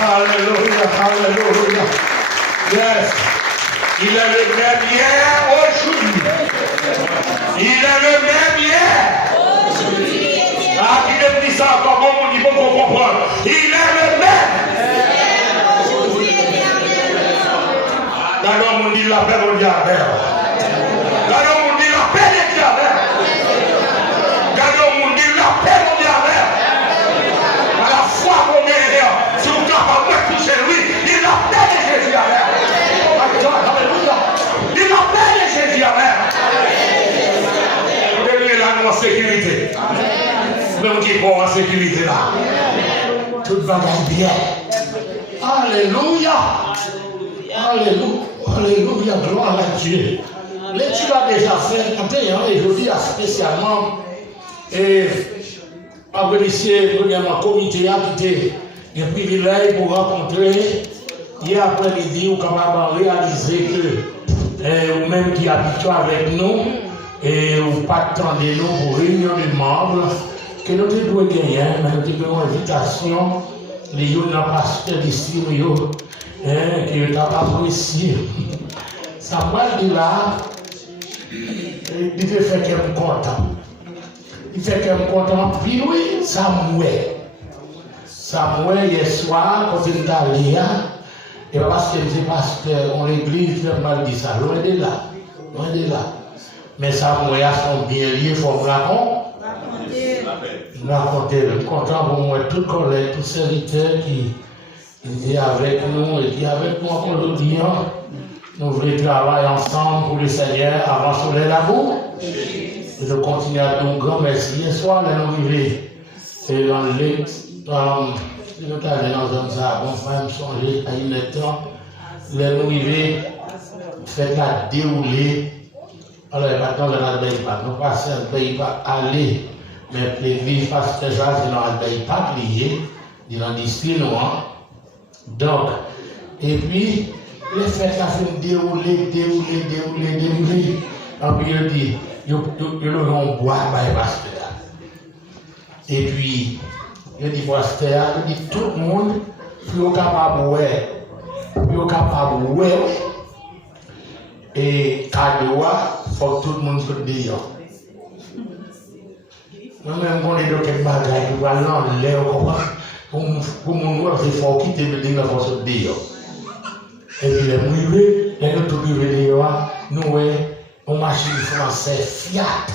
Alléluia, alléluia. Yes. Il est le même hier, aujourd'hui. Il est le même hier. Aujourd'hui. Ah, qui me dit ça encore, bon, on dit bon pour comprendre. Il est le même. Aujourd'hui et éternellement. D'abord, on dit la paix mondiale. D'abord, on dit la paix des diables. D'abord, on dit la paix mondiale. À la fois qu'on est si on est capable de toucher lui, il a paix de Jésus. Alléluia. Il a paix de Jésus. Vous devez là nous en sécurité. Même qui est en sécurité là. Tout va bien. Alléluia. Alléluia. Alléluia. Gloire à Dieu. L'étude a déjà fait et je dis spécialement à bénéficier premièrement comité à quitter le privilège pour rencontrer hier après-midi ou capable de réaliser que vous-même qui habitez avec nous et vous pas attendez nous pour réunion de membres que nous devons gagner, mais nous devons invitation les jeunes pasteurs d'ici qui est apprécié. Ça va dire là, il fait qu'elle me content. Il fait qu'elle me content. Puis oui, Samuel, hier soir, quand il est allé, et parce que c'est pasteur, on l'église, je mal dit ça, loin de là. Mais Samuel a son bien lié, il faut me raconter. Je suis content pour moi, tout collègue, tout serviteur qui est avec nous et qui est avec nous encore aujourd'hui. Nous voulons travailler ensemble pour le Seigneur avant sur les labours. Et je continue à dire un grand merci. Hier soir, nous arrivons dans le nous allons dans un ça, bon frère, me songer à une temps. Nous arrivons, fait la dérouler. Alors, maintenant, nous n'allons pas. Nous passons à ne pas aller. Mais l'église pasteur Jacques, nous n'allons pas plier. Nous allons dire donc, et puis, les fêtes la fait dérouler. Et puis il dit, ils vont boire par le pasteur. Et puis, il dit, pasteur, il dit, tout le monde, plus capable de voir. Et cadeau, il faut que tout le monde soit dehors. Nous-mêmes, on est dans quel bagage, nous allons l'air, pour mon voir, c'est fort quitter le délire pour se dire. Et puis les mouillés, les autres mouillés, nous, on machine française Fiat.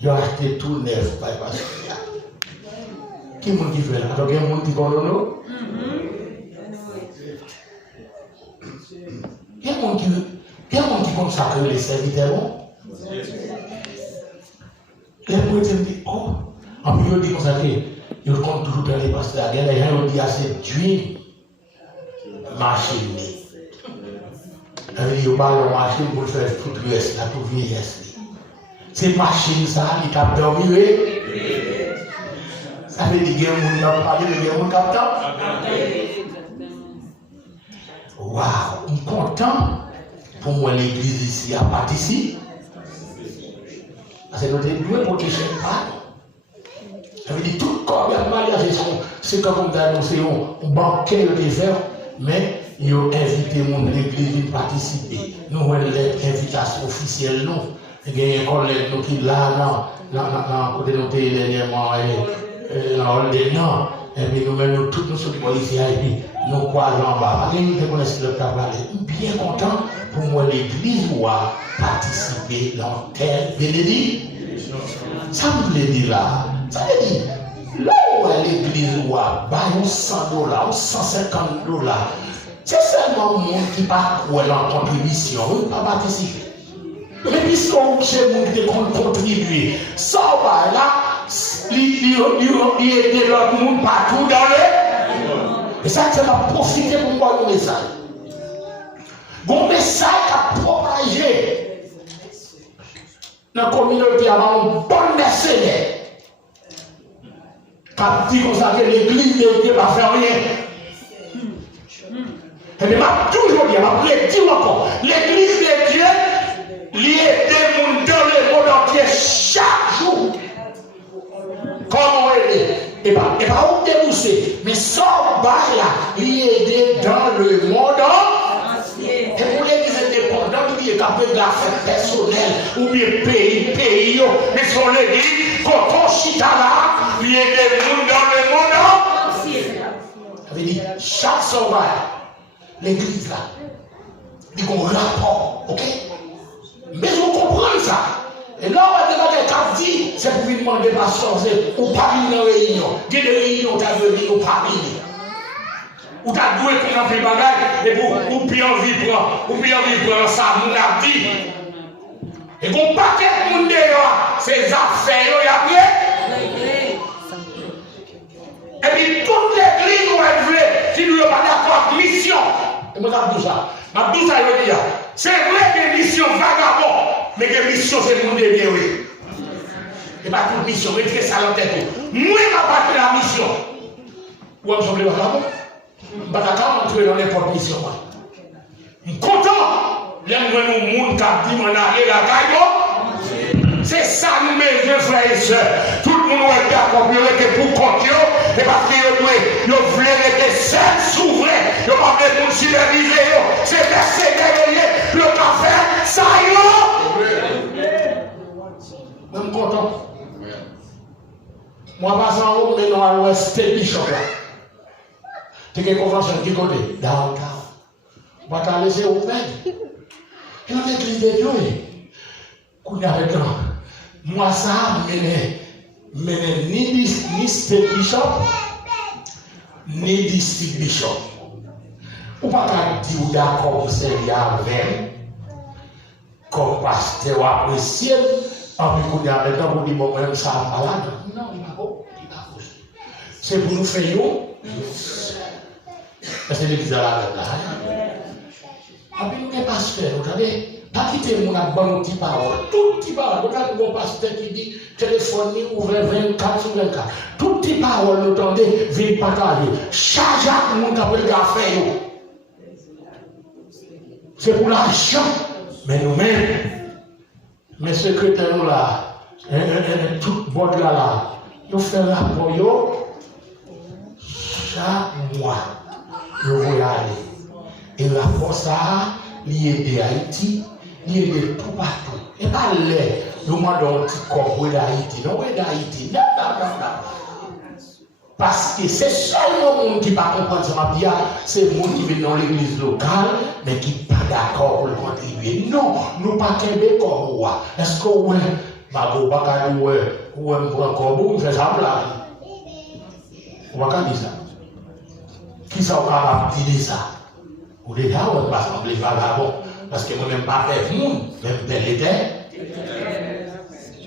Ils ont acheté tout neuf, pas parce que Fiat. Qui est-ce qui fait là? Alors, il y a un monde qui connaît nous? Il y a un monde qui consacre les serviteurs. Les gens disent, oh, en plus, ils disent comme ça, ils comptent toujours dans les pasteurs. Les gens disent assez d'huile, machine. Ils parlent de machine pour faire toute l'ouest, la toute vieillesse. C'est machine ça, ils tapent dormi. Ça veut dire qu'il y a un monde qui parle, il y a un monde qui capte. Waouh, je suis content pour moi l'église ici à participer. Parce que nous devons protéger le pardon. Ça veut dire tout le corps de mariage, c'est comme on a annoncé un banquet de faire, mais ils ont invité l'église à participer. Nous avons l'invitation officielle, nous. Il y a un collègue qui est là, dans côté de nous dernièrement, et puis nous-mêmes, tous nous sommes ici, et puis nous croisons en bas. Parce que nous connaissons le travail. Bien content pour moi, l'église doit participer dans telle bénédiction. Ça me plaît dire là. Ça veut dire, là où l'église doit, $100, $150, c'est seulement le monde qui va croire dans la contribution, on ne peut pas participer. Mais puisqu'on chez nous qui contribuer, ça va là, il aide l'autre monde partout dans le. Et ça, c'est va profiter pour moi le message. Bon message à propager dans la communauté avant un bon mercenaire. Quand dit comme ça que l'église ne peut pas faire rien. Et bien, toujours dit, je vais dire encore, l'église de Dieu, il aide les gens dans le monde entier chaque jour. Comme on Et pas où débousser, mais sans bail là, il est dans le monde entier. Et pour l'église indépendante, il est capable de la fête personnelle, ou bien pays, mais sur l'église, quand on chita là, il y a des gens dans le monde entier. Ça veut dire, chaque sauvage, l'église là, il y a un rapport, ok? Mais vous comprenez ça? Et là, on va demander qu'à dire, c'est pour lui demander ma changer ou pas venir dans la réunion. Il y a des réunions, tu as venu ou pas venir. Ou tu as doué pour un peu de bagaille, et pour ou bien vivre ça, mon abdi. Et qu'on paquet de monde dehors, ces affaires, il y a bien. Et puis toute l'église nous est vraie, si nous n'avons pas d'accord avec mission. Et moi, je dis ça. Je dis ça, je veux dire. C'est vrai que mission vagabond, mais que mission c'est le monde de bien, oui. Et pas toute mission, mettez ça dans la tête. Moi, je n'ai pas fait la mission. Ou je suis vagabond. Je ne vais pas entrer dans n'importe mission. Je suis content. J'aime nous, monde qui a dit, on a allé la caille. C'est ça, nous, mes vieux frères et sœurs. Tout le monde est d'accord pour compte, et parce que vous voulez être seul, souverain, vous ne pouvez pas vous superviser, c'est mercenaire, le café, ça y est. Je suis content. Moi, pas en haut, mais non, à l'ouest, c'est Bishop là. Tu as une convention qui côté? Downtown. On va te laisser au père. Et dans l'église de Dieu, moi, ça, mais ni state bishop, ni district bishop. Ou pas dire d'accord pour servir avec, comme pasteur apprécié, en plus qu'on a maintenant pour dire bon, même ça malade. Non, il va pas. C'est pour nous faire c'est l'église de la là. En plus, nous sommes pasteurs, vous savez. Pas quitter mon abonnement petit parole. Tout petit parole. Vous avez un pasteur qui dit téléphone ouvert 24 sur 24. Tout petit parole, vous entendez, vient partager. Charge à mon capable de faire. C'est pour l'argent. Mais nous-mêmes, mes secrétaires là, tout bon là, nous faisons rapport chaque mois. Nous voulons aller. Et rapport ça, lié de Haïti. Il est de tout partout. Et pas l'air. Nous demandons un petit corps d'Haïti. Non, d'Haïti. Non. Parce que c'est seulement le monde qui ne va pas comprendre ça. C'est le monde qui vient dans l'église locale, mais qui n'est pas d'accord pour le contribuer. Non, nous ne pas qu'aimer comme roi. Est-ce que ouais, ma go pas qu'à dire ouais, me prend comme vous, fait ça blague. On va pas dire ça. Qui ça va dire ça? Ou déjà, on va pas sembler vagabond. Parce que moi-même, pas faire monde, même tel était.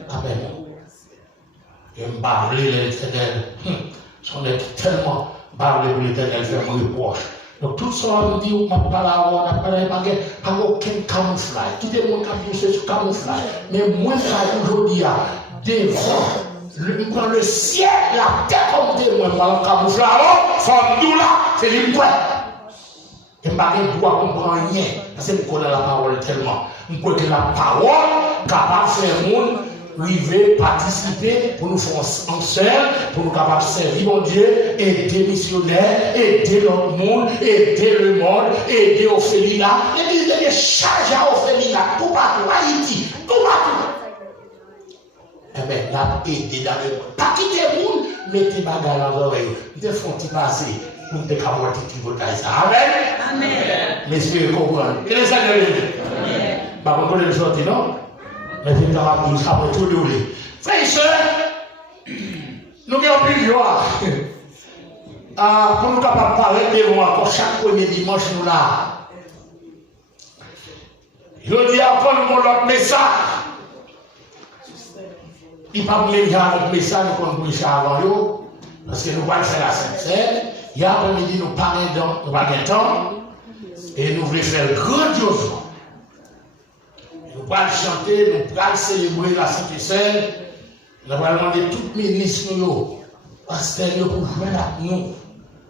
Amen. Et me parler l'éternel. J'en ai tellement parlé pour l'éternel, faire mon reproche. Donc tout ça, on dit, on n'a pas la voix, on n'a pas aucun camouflage. Quittez mon camouflage sur camouflage. Mais moi, aujourd'hui, devant, le ciel, la terre, comme dit, moi, le camouflage, femme d'où là, c'est libre. Et je ne dois comprendre rien. Parce que je connais la parole tellement. Je crois que la parole capable de faire le monde, arriver, participer, pour nous faire en seul, pour nous capables de servir mon Dieu, aider les missionnaires, aider l'autre monde, aider le monde, aider Ophélia. L'église est chargée à Ophélia, tout partout, Haïti, tout partout. Eh bien, là, aider dans le monde. Pas quitter le monde, mettez bagarre dans l'oreille. Ils font passer. Nous ne pouvons pas ça. Amen. Amen. Messieurs, comprendre. Quel est ça de l'Église? Amen. Bah, on peut le sortir, non? Mais c'est dans la bouche, après tout le monde. Frères et sœurs, nous avons plus de joie. Pour nous capables de parler de moi, pour chaque premier dimanche, nous là. Je dis encore notre message. Il ne peut pas me dire notre message, nous avons prêché avant nous. Parce que nous allons faire la Sainte-Seine. Hier après-midi, nous parlons nous pas de temps et nous voulons faire grandiosement. Nous allons chanter, nous allons célébrer la Sainte-Seine. Nous allons demander tout ministre, pasteur, pour jouer avec nous,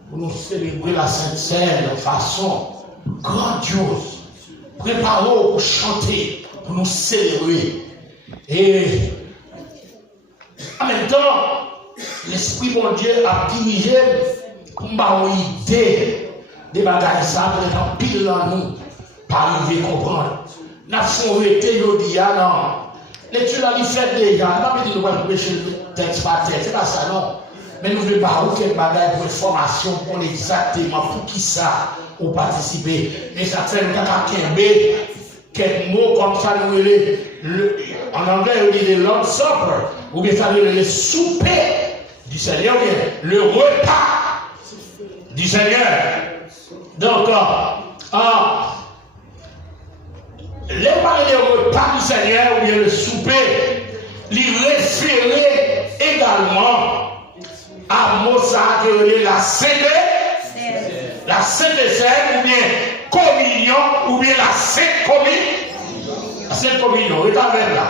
pour nous célébrer la Sainte-Seine de façon grandiose. Préparons pour chanter, pour nous célébrer. Et en même temps, l'Esprit bon Dieu a dirigé pour m'avoir une idée des bagages ça, pour être pile dans nous, par arriver à comprendre. Nous avons été aujourd'hui, non. L'étude a fait déjà, nous ne pouvons pas prêcher le texte par texte, c'est pas ça, non. Mais nous voulons pas quel bagage pour formation, pour exactement pour qui ça, pour participer. Et ça fait quelques mots comme ça, nous en anglais, on dit le Lord's Supper, ou bien ça veut dire le souper du Seigneur, le repas du Seigneur. Donc, les parler de repas du Seigneur, ou bien le souper, lui référer également à Mozart que la Sainte Seine, ou bien communion, ou bien la Sainte Communion. La Sainte Communion, est avec là.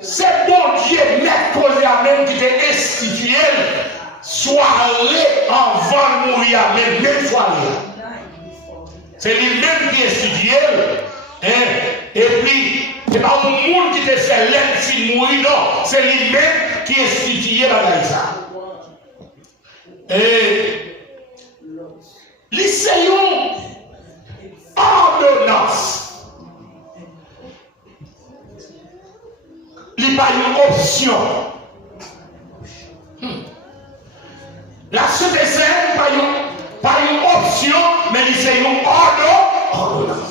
C'est bon Dieu, maître à même qui était institué, soit allé avant de mourir, même fois là. C'est lui-même qui est institué, et puis, c'est pas le monde qui te fait l'aide si mourir, non, c'est lui-même qui est institué dans ça. Et l'essayons ordonnance. Il n'y a pas une option. La Sainte Seine, pas une option, mais l'essayons ordonnance.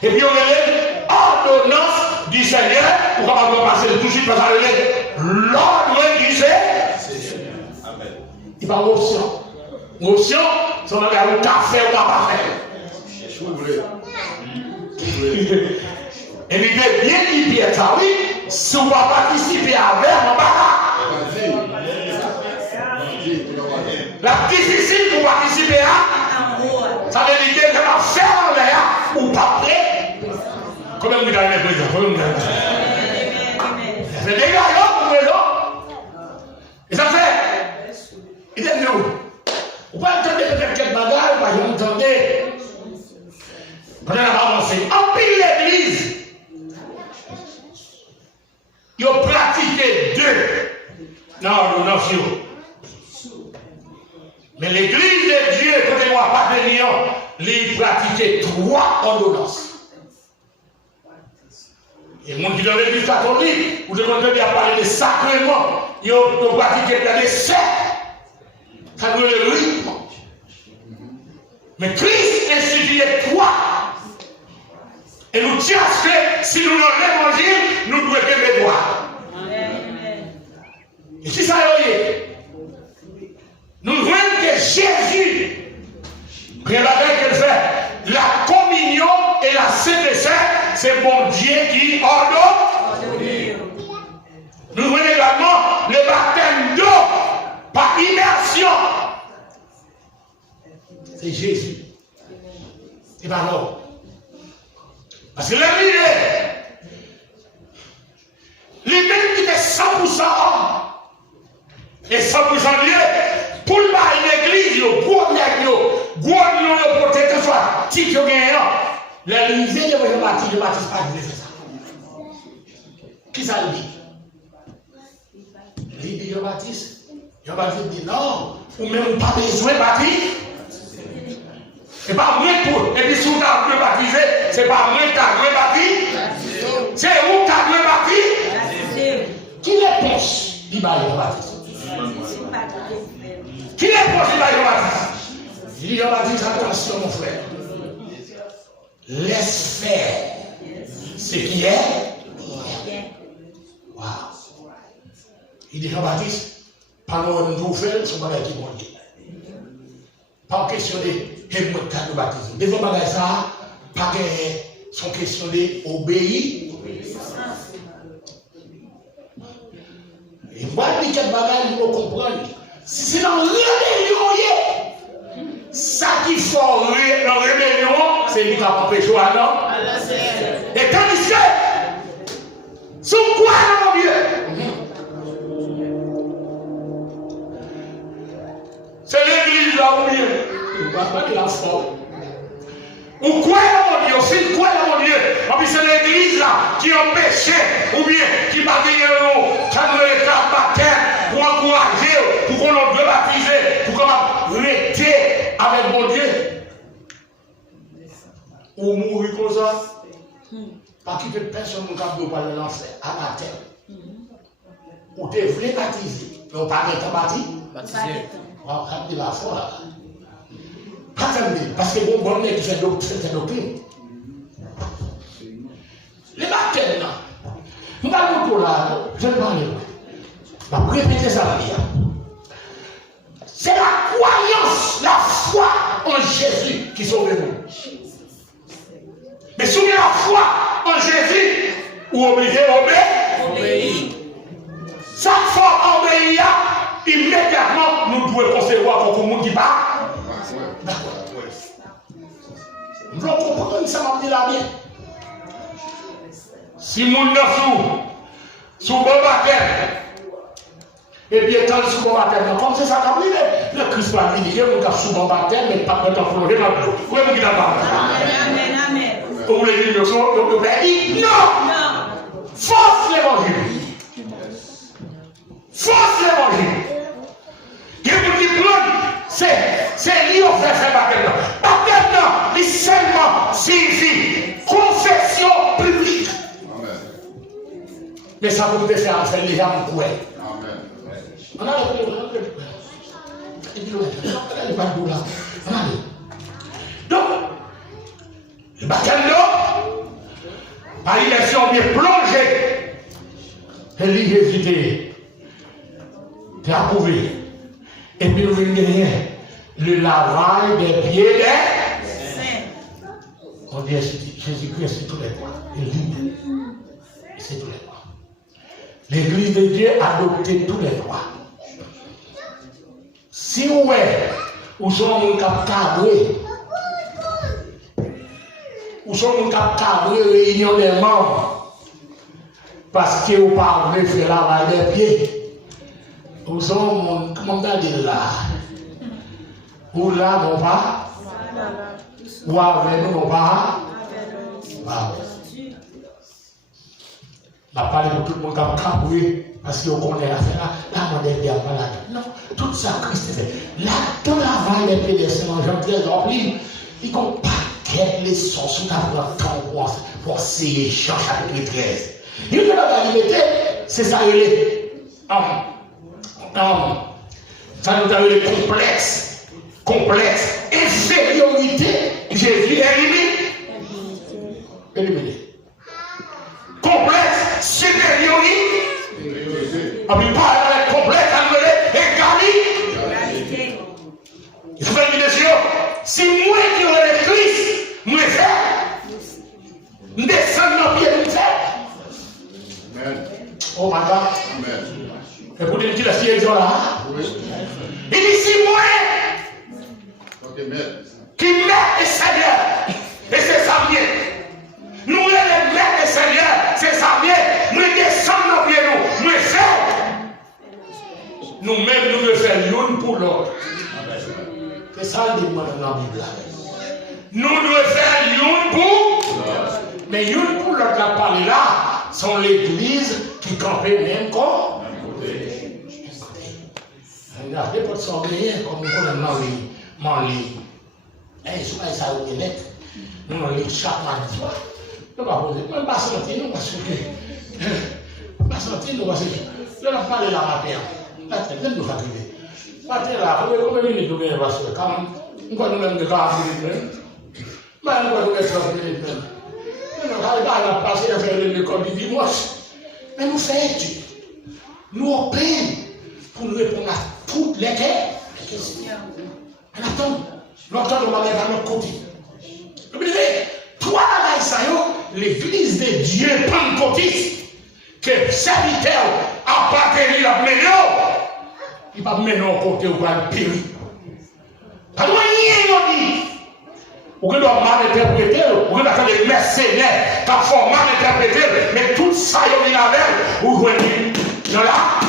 Et puis on relève ordonnance du Seigneur, pour qu'on va passer tout de suite, parce qu'on relève l'ordre du Seigneur. Il n'y a pas d'option. Option, c'est un café ou pas faire. Et puis bien dit Pierre, ça oui, si on va participer avec, on va. La difficile pour participer à, ça veut dire que je vais faire en l'air ou pas prêt. Comment vous avez les présidents? C'est des gars, pour présent. Et ça fait. Il est où? Vous pouvez entendre quelques bagages, vous entendez. Quand on a avancé, en pile l'église, ils ont pratiqué deux. Non, mais l'église de Dieu, quand elle ne voit pas de lion, ils pratiquaient 3 ordonnances. Et les gens qui dans l'église catholique, vous devez parler de sacrement, ils ont pratiqué des 7. Ça doit être le rythme. Mais Christ instituait 3. Et nous tiens que si nous avons l'évangile, nous devons être les droits. Et si ça y est, nous voyons que Jésus, regardez qu'elle fait, la communion et la Sainte Seine, c'est bon Dieu qui ordonne. Nous voyons également le baptême d'eau par immersion. C'est Jésus. Et pas l'homme. Parce que les mêmes qui étaient 100% hommes et 100% Dieu, pour le bas une église, gros nègre, pour que ce soit petit gagnant, la lisée de Jean-Baptiste, Jean-Baptiste pas dit ça. Qui ça dit? Il dit Jean-Baptiste. Jean-Baptiste dit non, ou même pas besoin de baptiser. C'est pas moi pour. Et puis si vous avez baptisé, c'est pas moi qui a baptisé. C'est vous qui avez baptisé. Qui les poche? Il va y baptiser. Qui les poche? Il va y baptiser. Il dit Jean-Baptiste, attention mon frère. Laisse faire ce qui est. Wow. Il dit Jean-Baptiste, pendant nous faire, c'est pas qui vont dire. Pas question de de baptisme. Devant bagay ça, pas son question d'obéir. Et moi, je dis que bagay, il faut comprendre. C'est dans la rébellion, ça qui fait la rébellion, c'est lui qui a empêché non? Et tandis que, sous quoi, mon Dieu? C'est l'église là où il est. Il va pas de la forme. Ou quoi, mon Dieu? C'est quoi, mon Dieu? En plus, c'est l'église là qui a péché, ou bien qui va gagner l'eau, qui a donné le baptême pour encourager qu'on doit baptiser pour comment rester avec mon Dieu. Ou mourir comme ça. Pas quitter personne qui a besoin de l'enfer, à la terre. Ou tu voulais baptiser, mais on ne peut pas baptiser. On va de la foi. Attendez, parce que mon bonheur qui fait doctrine. Les baptêmes, nous allons là, je vais parler. Je vais répéter ça. C'est la croyance, la foi en Jésus qui sauve nous. Mais si vous avez la foi en Jésus, vous obligez à obéir. Chaque fois obéir, immédiatement, nous devons concevoir comme monde qui parle. D'accord. Nous devons comprendre ça, m'a dit là bien. Si nous sommes sous bon baptême, et bien tant sous bon baptême, comme c'est ça qu'a dit le Christ va dire que nous sommes sous bon baptême, mais pas de temps plonger dans l'eau. Vous voyez qui n'a pas. Amen, amen. Vous voulez dire que nous sommes non. Force l'évangile. Force l'évangile. Et vous dites, c'est lui qui fait faire baptême. Baptême, il seulement signifie confession publique. Amen. Mais ça vous devez faire les gens quoi. Amen. On a donc, le baptême d'eau, par l'immersion bien plongée, et l'hésité. Tu as approuvé. Et puis nous venons derrière le lavage des pieds des saints. On dit Jésus-Christ, c'est tous les droits. C'est tous les droits. L'église de Dieu a adopté tous les droits. Si où sont mon captables, où sont mon captables, réunion des membres, parce que vous parlez de faire lavage des pieds. Où sont mon, comment on dit là? Où là, mon pas? Où avec nous, mon pas? On va parler de tout le monde qui a capoué, parce qu'on connaît l'affaire là, on est bien malade. Non, tout ça, Christ fait. Là, dans la vague des pieds des Saints, Jean 13 rempli, il n'y a pas de leçons sur ta temps pour essayer Jean chapitre 13. Il y a la liberté, c'est ça, il est. Ça nous a eu le complexe, infériorité, Jésus éliminé. Complexe, supériorité, on ne peut pas avec complexe, on veut égalité. Il faut faire une décision. Si moi qui aurais le Christ, moi faire, je descends dans le pied de faire. Oh my God. Amen. Et pour dire qu'il a fait exemple là, il dit si moi qui met le Seigneur, et c'est ça bien. Nous les mettre le Seigneur, c'est ça bien. Nous descendons nos pieds, nous faisons. Nous-mêmes, nous devons faire l'une pour l'autre. C'est ça le dit dans la Bible. Nous devons faire l'une pour l'autre. Mais l'une pour l'autre, la parole là, sont l'église qui campait même corps. Regardez votre sanglier comme nous connaissons dans les et souvent ça ou net nous dans les chaque mardi nous pas poser même pas sentir nous parce que pas sentir nous parce que là on parle la matin là c'est même nous fatigué pas là combien de minutes nous gagnons parce que quand nous quoi nous même de 40 minutes mais nous quoi nous 30 minutes même nous n'allons pas passer à faire l'école du dimanche mais nous faisons nous opérons pour nous répondre à toutes les questions. En attendant, l'automne on va mettre à notre côté. Vous voyez, toi là, l'église de Dieu pentecôtiste, que serviteur a pas tenu la meilleure, il va mener au côté où il va périr. Pas de moyen, dit. Ou que doit mal interpréter, ou que doit des mercenaires, qui font mal interpréter, mais tout ça, il y a avec, ou vous voyez, dans la.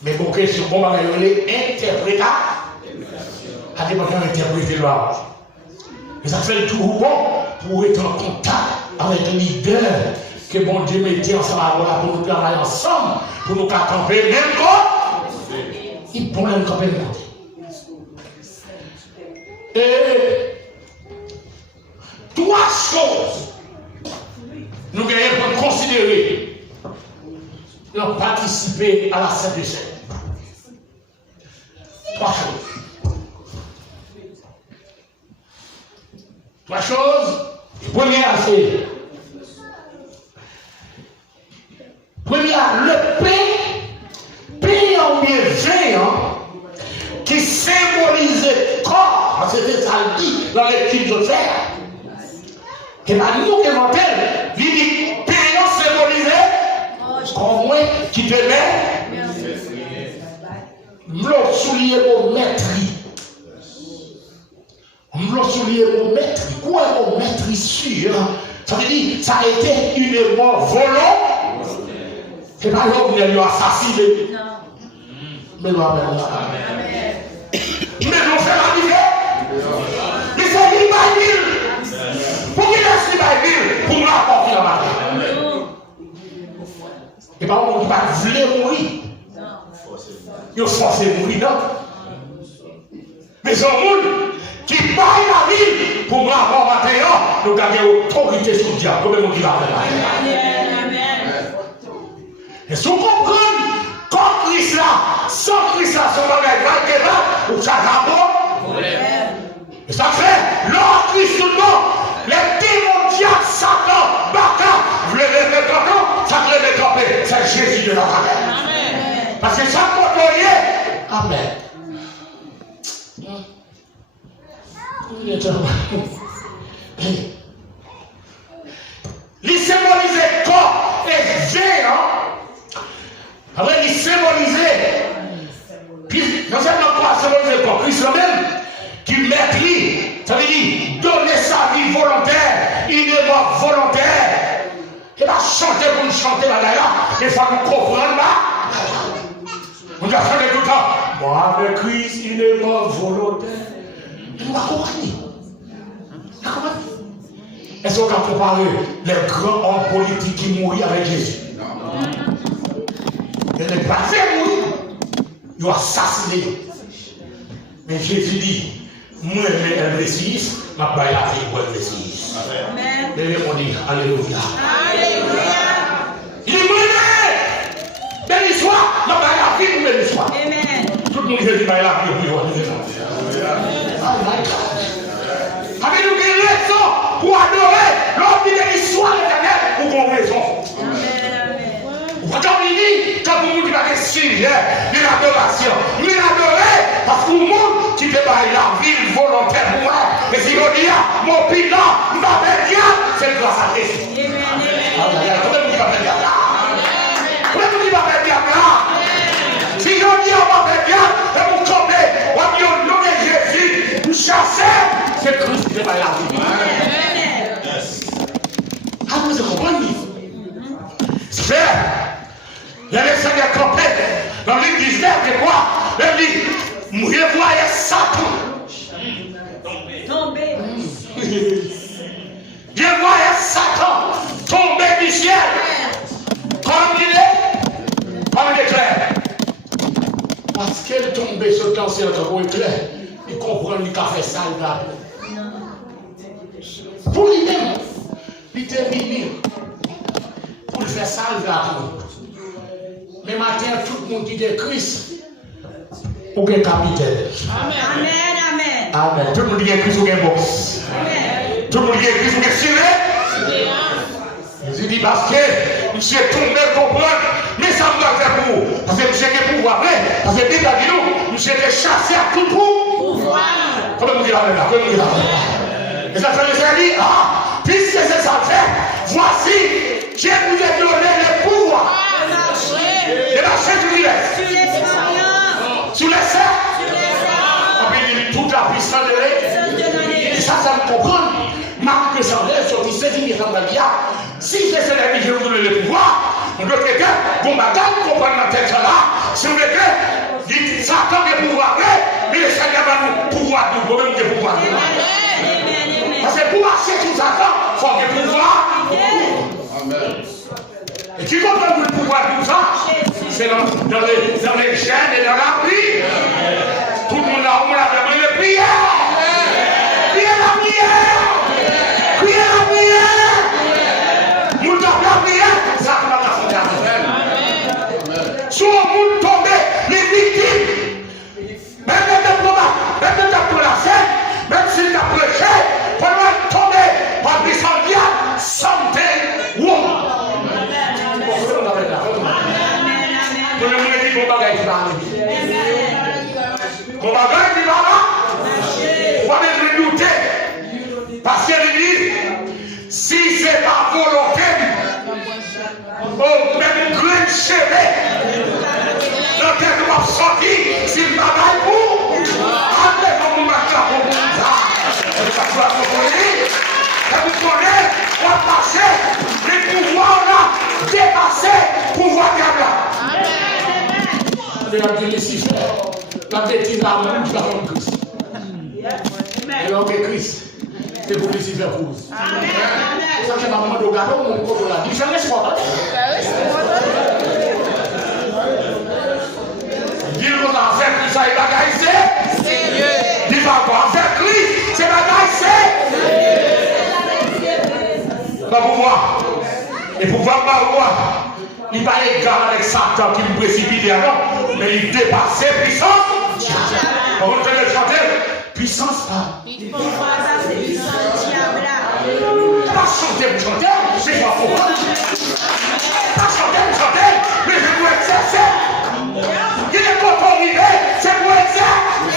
Mais bon, question, bon, on va interpréter. À des moments, interpréter là. Et ça fait tout bon pour être en contact avec le leader que bon Dieu mettait ensemble pour nous travailler ensemble, pour nous camper même corps. Pour le camper de côté. Et trois choses nous gagnons pour considérer leur participer à la Sainte des Saints. Trois choses. Trois choses. Première, c'est le pain en bienveillant qui symbolisait corps, c'était ça le dit dans l'écriture de fer. Et bien nous qui avons tel, il dit pain symbolisait comme moi qui te met, l'autre soulier au maître. L'autre soulier au maître. Quoi au maître sûr? Ça veut dire ça a été une mort volontaire. C'est pas l'homme qui l'a assassiné. Non. Mais nous avons mais nous faisons la vie. Mais c'est l'Ibaïbil. Pour qu'il laisse l'Ibaïbil, pour nous apporter la matin. Et pas on ne va pas vouloir mourir. Il faut forcer mourir, non? Mais c'est un monde qui baille la vie pour nous avoir matin. Nous avons autorité sur le diable. Comment on dit la et si vous comprenez, quand Christ là, sans Christ là, son bagage là, là, ou ça rapport. Et ça fait, l'or Christ tout le monde, les démons diables, Satan, Baka, vous les levez quand ça vous les camper. C'est Jésus de la Amen. Parce que ça côtoyer. Amen. Il symbolisait corps et géant. Après, il symbolisait, puis non seulement pas symboliser quoi, Christ même, qui maîtrise, ça veut dire donner sa vie volontaire, il est mort volontaire. Et va chanter pour nous chanter là-dedans, des fois nous comprenons là. On doit chanter tout le temps. Moi avec Christ, il est mort volontaire. On va comprendre. Est-ce qu'on va comparer les grands hommes politiques qui mourent avec Jésus? Il n'est pas fait mourir. Il a assassiné. Mais Jésus dit, moi, je un Messie, je vais la vie pour un Messie. Amen. On dit, Alléluia. Alléluia. Il dit, moi, béni soit, je vais la vie pour béni soit. Amen. Tout le monde dit, je vais la vie pour béni soit. Avez-nous une raison pour adorer l'homme qui béni soit l'éternel ou qu'on raison? Quand vous dites que c'est sujet de l'adoration, nous l'adorons parce que le monde qui te baille la vie volontaire pour moi. Mais si on dit, mon bilan, nous va faire bien, c'est grâce à Jésus. Comment vous dites va faire bien là? Comment vous dites va faire bien là? Si on dit on va faire bien, et vous comprenez, on dit au nom de Jésus, nous chasser, c'est Christ qui te baille la vie. Ah, vous comprenez? C'est il y a les Seigneurs campés dans l'église de quoi? Il dit, je voyais Satan tomber. Je voyais Satan tomber du ciel. Comme il est, comme il est clair. Parce qu'elle tombait sur le ciel comme éclair, il comprend qu'il a fait ça là. Pour lui-même, il était venu pour faire ça là. Mais maintenant, tout le monde dit de Christ ou de capitaine. Amen. Amen. Amen. Tout le monde dit de Christ ou de box. Amen. Tout le monde dit de Christ ou de ciné. Je dis parce que monsieur tombé comprendre, mais ça me doit faire pour vous. Parce que monsieur est pouvoir, parce que Bible a dit nous, monsieur est chassé à tout pouvoir. Comment vous dites la même là? Comment vous dites la même? Et ça fait le dit, ah, puisque c'est ça fait, voici, Dieu vous a donné le pouvoir. De marcher sur l'hiver. Sur les serres. Toute la puissance de l'air. Et ça me comprend. Marc de Sanders, sur 17 000 ans de si c'est cela que je vous donne le pouvoir, on doit que bon madame comprendre la tête là, si vous voulez que Satan a le pouvoir, mais le Seigneur va nous pouvoir nous donner le pouvoir. Parce que pour marcher sur Satan, il faut le pouvoir. Amen. Et qui comprend le pouvoir de tout ça? C'est dans les gènes et dans la vie. monde tombé, les victimes. Même les diplomates, même les diplomates, même s'ils ont prêché, pendant tomber par puissance diable, something wrong. Vous ne me dites mon bagage qui va arriver. Mon bagage qui va là, vous allez redouter. Parce qu'il dit, si c'est pas volonté, oh, même grain de chevet, le terre va sortir, si le bagage pour, après vous marquez pour vous. Ça soit compris. Et vous connaissez, on va passer, les pouvoirs là, dépasser le pouvoir diable là. La Lucifer, la bêtise à mon Christ. Et l'homme est Christ. C'est pour Lucifer cause. Ça c'est ma maman de gâteau, mon corps là. Il fait l'espoir. Il va en faire Christ, ça est bagaille, il va en faire Christ, c'est bagaille, c'est. Pas pouvoir. Et pouvoir pas voir. Il va égal avec Satan qui me précipite avant, mais il dépasse puissance. On va faire le chanter. Puissance pas. Pas chanter pour chanter, c'est pas pour. Pas chanter pour chanter, mais c'est pour exercer. Il est pas pour arriver, c'est pour exercer.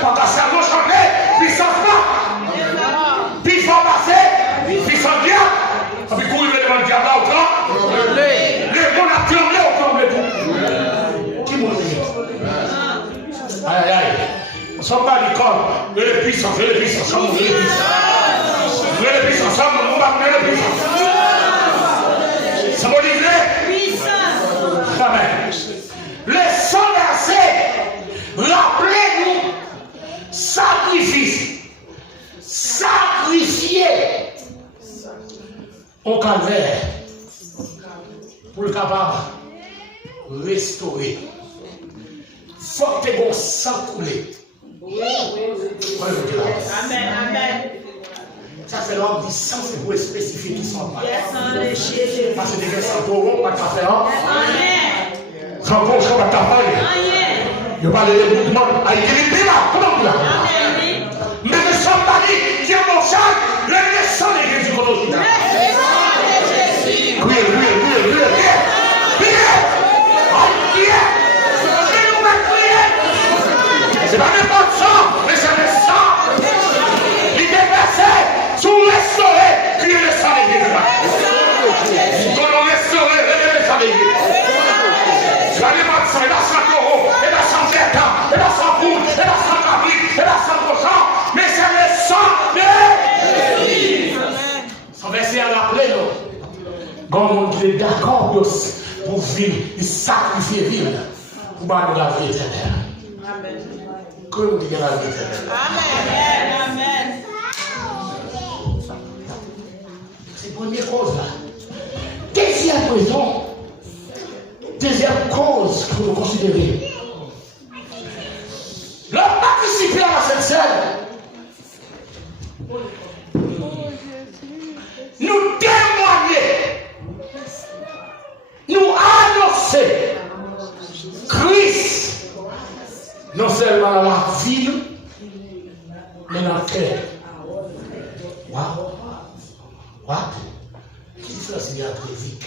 Quand ta cerveau chanter, puissance pas. Puissance passer, puissance bien. Puis courir devant le diable là au temps. Les gens ont tremblé au temps de tout. Qui m'a dit? Aïe aïe aïe. Somebody call. Le puissant, le puissant, le puissant. Le puissant, on va mettre le puissant. Somebody dit? Puissant. Amen. Les 100 versets, rappelez-nous, sacrifice, sacrifier au calvaire pour le capable de restaurer. Il faut que tu aies sang coulé. Amen, amen. Ça c'est l'homme dit sang, c'est pour spécifier qui sont pas. Parce que des gens sont trop pas de faire. Amen. Sans cochon, pas de faire. Je parle de mouvement. Aïe, il est là. Comment là? Mais ne sommes pas dit qui a mon sang, le sang de Jésus qu'on a. Oui. C'est pas n'importe ça, mais c'est le sang. Il est versé sous restauré, crier le sang de Jésus. Quand on restaure, le sang de Jésus. Je vais aller voir ça, il a 100 euros, il a 100 hectares, il a 100 poules, il a 100 cabrites, il a 100 cochons, mais c'est le sang de Jésus. Son verset à rappeler, quand on est d'accord pour vivre, il sacrifie vivre pour avoir la vie éternelle. Amen. Que nous disons la vie éternelle. Amen. C'est la première cause là. Deuxième raison, deuxième cause que nous considérons. Le participer à cette scène, nous témoigner, nous annoncer Christ, non seulement dans la ville, mais dans le cœur. Wow. What? Qui dit ça, c'est bien très vite.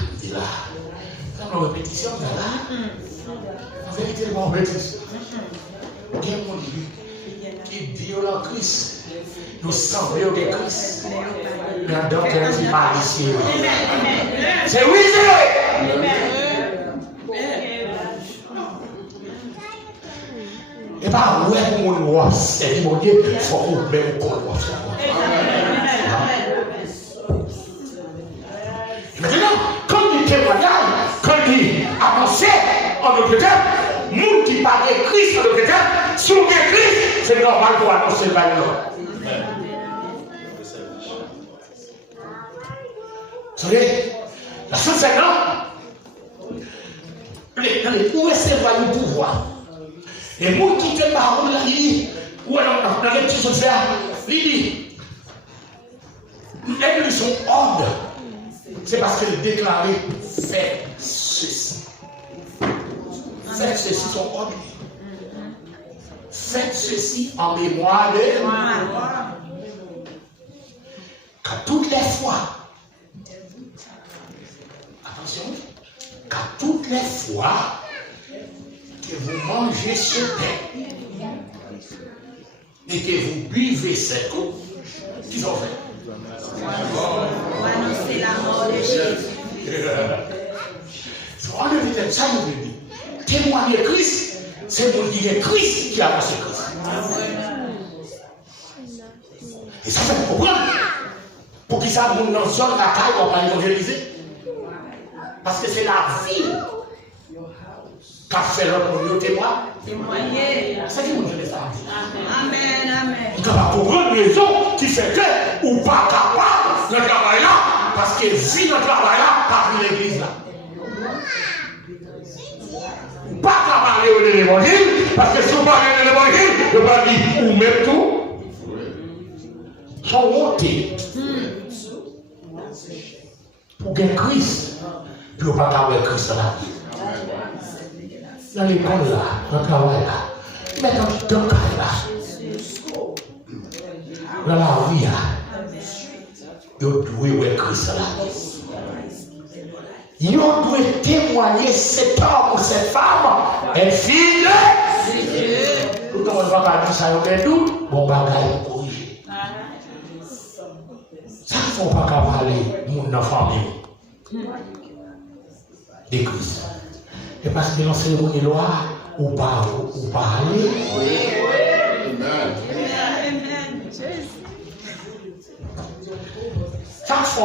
Il dit là, dans la répétition, là. En vérité, mon bêtise. Quel monde qui dit au Christ, nous semblons que Christ, mais en d'autres, il m'a ici. C'est oui, c'est vrai. Et pas ouais pour mon roi, c'est mon Dieu, il faut qu'on même qu'on roi. Maintenant, quand il témoignage, quand il annonçait en Angleterre, nous qui parlons de Christ en Angleterre, si on est Christ, c'est normal pour annoncer le Bible. Vous savez, la chose c'est non. Où est-ce que va le pouvoir? Et moi qui te parle là, il dit, ou alors dans les petits choses faire, il dit, elle lui son ordre. C'est parce qu'elle déclaré fait son ordre. Faites ceci en mémoire de moi. Qu'à toutes les fois, attention, qu'à toutes les fois que vous mangez ce pain et que vous buvez cette coupe, qu'ils ont fait. Pour annoncer la mort de Jésus. On devait ça, nous devons témoigner Christ, c'est pour dire Christ qui a passé Christ. Et ça fait comprendre. Pour qui ça, mon ancien, la caille, on va pas évangéliser. Parce que c'est la vie qu'a fait l'autre pour nous témoigner. C'est qui vous dit ça? Amen, amen. Il y a pour une raison qui fait que, ou pas capable de travailler là, parce que si notre travail là, pas pris l'église là. Ou pas capable de l'évangile, parce que si vous parlez de l'évangile, vous va dire, ou même tout, sont montés. Pour gagner Christ, puis on ne peut pas avoir Christ là. Dans l'école là, dans le travail là, mais dans le travail là, dans la vie là, il doit avoir Christ là. Il doit témoigner cet homme ou cette femme est fille de Dieu. Tout le monde va dire ça, il y a des doutes, bon bagage pour corriger. Ça ne faut pas parler mon famille de Christ. Et parce que dans la cérémonie loi, ou pas aller. Amen. Ça faut